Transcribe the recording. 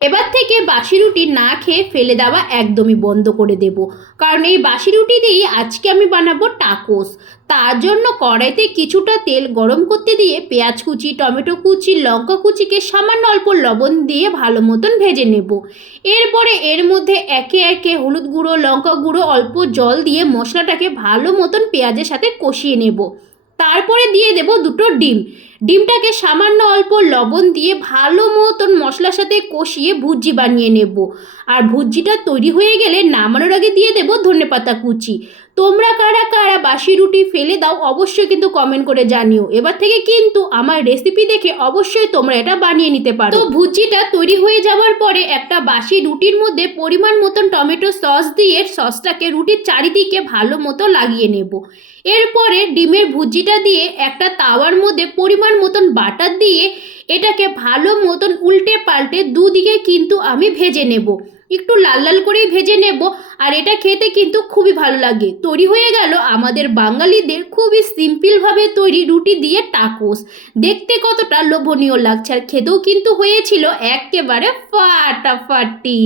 এবার থেকে বাসি রুটি না খেয়ে ফেলে দেওয়া একদমই বন্ধ করে দেব, কারণ এই বাসি রুটি দিয়েই আজকে আমি বানাবো টাকোস। তার জন্য কড়াইতে কিছুটা তেল গরম করতে দিয়ে পেঁয়াজ কুচি, টমেটো কুচি, লঙ্কা কুচিকে সামান্য অল্প লবণ দিয়ে ভালো মতন ভেজে নেব। এরপরে এর মধ্যে একে একে হলুদ গুঁড়ো, লঙ্কা গুঁড়ো, অল্প জল দিয়ে মশলাটাকে ভালো মতন পেঁয়াজের সাথে কষিয়ে নেব। তারপরে দিয়ে দেব দুটো ডিম। ডিমটাকে সামান্য অল্প লবণ দিয়ে ভালো মতন মশলার সাথে কষিয়ে ভুজি বানিয়ে নেব। আর ভুজিটা তৈরি হয়ে গেলে নামানোর আগে দিয়ে দেব ধনেপাতা কুচি। তোমরা কারা কারা বাসি রুটি ফেলে দাও অবশ্যই কিন্তু কমেন্ট করে জানিও। এবার থেকে কিন্তু আমার রেসিপি দেখে অবশ্যই তোমরা এটা বানিয়ে নিতে পারো। তো ভুজিটা তৈরি হয়ে যাওয়ার পরে একটা বাসি রুটির মধ্যে পরিমাণ মতন টমেটো সস দিয়ে সসটাকে রুটির চারিদিকে ভালো মতো লাগিয়ে নেব। এরপরে ডিমের ভুজিটা দিয়ে একটা তাওয়ার মধ্যে পরিমাণ মতন বাটার দিয়ে এটাকে ভালো মতন উল্টে পাল্টে দুদিকে কিন্তু আমি ভেজে নেব। একটু লাল লাল করেই ভেজে নেব। আর এটা খেতে কিন্তু খুবই ভালো লাগে। তৈরি হয়ে গেল আমাদের বাঙালিদের খুবই সিম্পলভাবে তৈরি রুটি দিয়ে টাকোস। দেখতে কতটা লোভনীয় লাগছে আর খেতেও কিন্তু হয়েছিল একেবারে ফাটাফাটি।